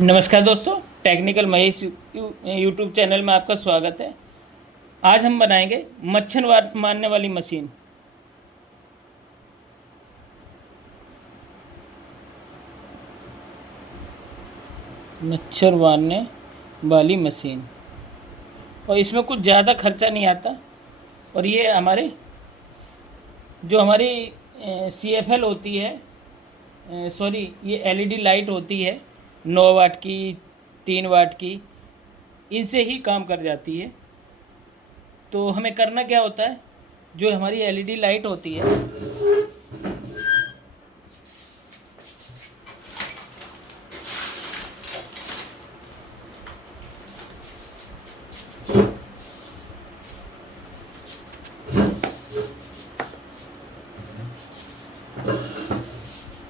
नमस्कार दोस्तों, technical Mahesh YouTube channel में आपका स्वागत है। आज हम बनाएंगे मच्छर मारने वाली मशीन। मच्छर मारने वाली मशीन, और इसमें कुछ ज़्यादा खर्चा नहीं आता। और ये हमारी CFL होती है, ये LED लाइट होती है 9 वाट की, 3 वाट की, इनसे ही काम कर जाती है। तो हमें करना क्या होता है, जो हमारी LED लाइट होती है,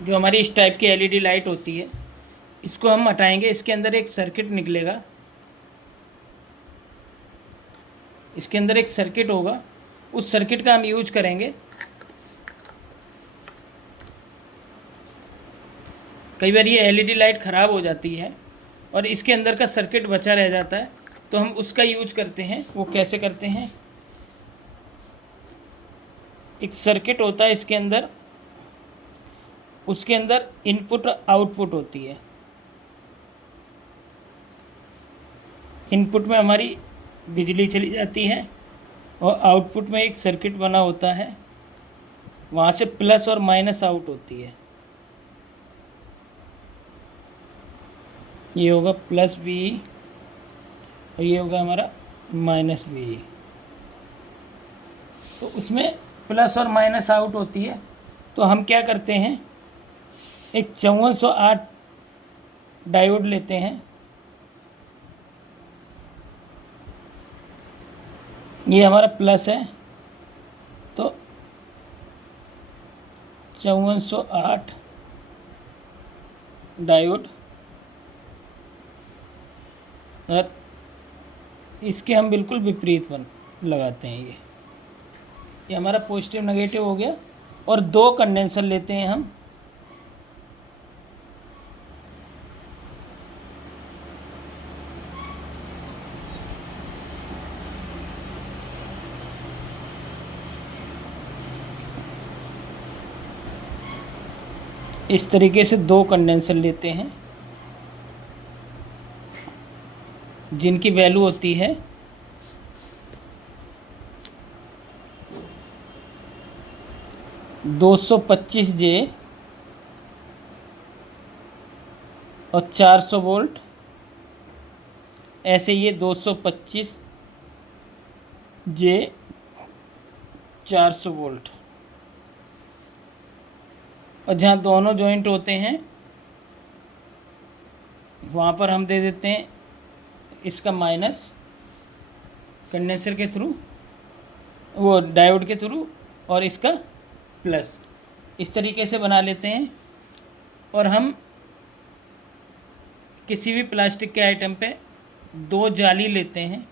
जो हमारी इस टाइप की LED लाइट होती है, इसको हम हटाएंगे। इसके अंदर एक सर्किट निकलेगा, इसके अंदर एक सर्किट होगा, उस सर्किट का हम यूज करेंगे। कई बार ये LED लाइट ख़राब हो जाती है और इसके अंदर का सर्किट बचा रह जाता है, तो हम उसका यूज करते हैं। वो कैसे करते हैं, एक सर्किट होता है इसके अंदर, उसके अंदर इनपुट आउटपुट होती है। इनपुट में हमारी बिजली चली जाती है और आउटपुट में एक सर्किट बना होता है, वहाँ से प्लस और माइनस आउट होती है। ये होगा प्लस बी और ये होगा हमारा माइनस बी। तो उसमें प्लस और माइनस आउट होती है। तो हम क्या करते हैं, एक 5408 डायोड लेते हैं। ये हमारा प्लस है, तो 5408 डायोड, और इसके हम बिल्कुल विपरीत लगाते हैं। ये हमारा पॉजिटिव नेगेटिव हो गया। और 2 कंडेंसर लेते हैं हम। इस तरीके से 2 कंडेंसर लेते हैं, जिनकी वैल्यू होती है 225J और 400 वोल्ट। ऐसे ये 225J 400 वोल्ट। और जहाँ दोनों जॉइंट होते हैं वहाँ पर हम दे देते हैं इसका माइनस कंडेंसर के थ्रू, वो डायोड के थ्रू, और इसका प्लस। इस तरीके से बना लेते हैं। और हम किसी भी प्लास्टिक के आइटम पे 2 जाली लेते हैं।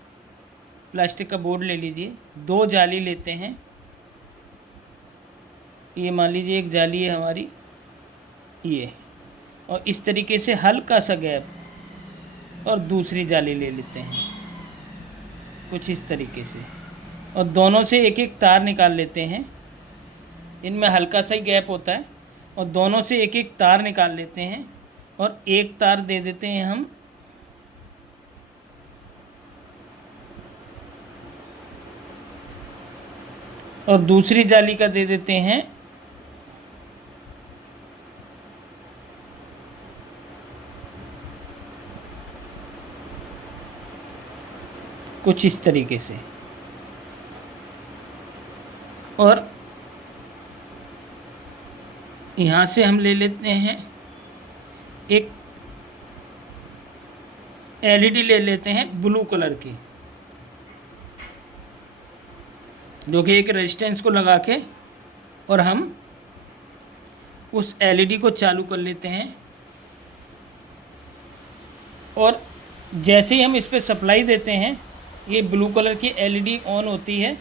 प्लास्टिक का बोर्ड ले लीजिए, 2 जाली लेते हैं। ये मान लीजिए एक जाली है हमारी ये, और इस तरीके से हल्का सा गैप, और दूसरी जाली ले लेते हैं कुछ इस तरीके से, और दोनों से एक एक तार निकाल लेते हैं। इनमें हल्का सा ही गैप होता है, और दोनों से एक एक तार निकाल लेते हैं, और एक तार दे देते हैं हम और दूसरी जाली का दे देते हैं कुछ इस तरीके से। और यहाँ से हम ले लेते हैं एक LED ले लेते हैं ब्लू कलर की, जो कि एक रेजिस्टेंस को लगा के, और हम उस LED को चालू कर लेते हैं। और जैसे ही हम इस पर सप्लाई देते हैं, ये ब्लू कलर की LED ऑन होती है,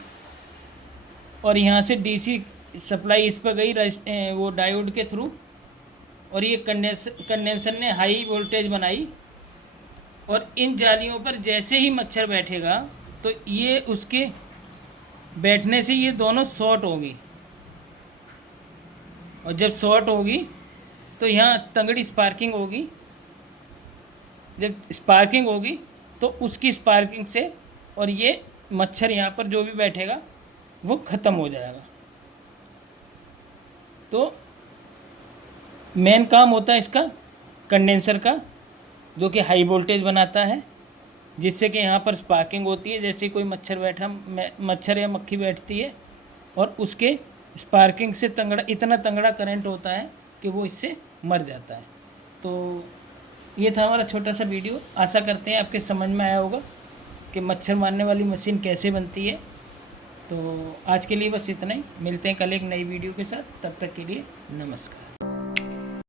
और यहाँ से DC सप्लाई इस पर गई वो डायोड के थ्रू, और ये कंडेंसर ने हाई वोल्टेज बनाई, और इन जालियों पर जैसे ही मच्छर बैठेगा तो ये उसके बैठने से ये दोनों शॉर्ट होगी, और जब शॉर्ट होगी तो यहाँ तंगड़ी स्पार्किंग होगी। जब स्पार्किंग होगी तो उसकी स्पार्किंग से और ये मच्छर यहाँ पर जो भी बैठेगा वो ख़त्म हो जाएगा। तो मेन काम होता है इसका कंडेंसर का, जो कि हाई वोल्टेज बनाता है, जिससे कि यहाँ पर स्पार्किंग होती है। जैसे कोई मच्छर या मक्खी बैठती है और उसके स्पार्किंग से इतना तंगड़ा करंट होता है कि वो इससे मर जाता है। तो ये था हमारा छोटा सा वीडियो। आशा करते हैं आपके समझ में आया होगा कि मच्छर मारने वाली मशीन कैसे बनती है। तो आज के लिए बस इतना ही, मिलते हैं कल एक नई वीडियो के साथ, तब तक के लिए नमस्कार।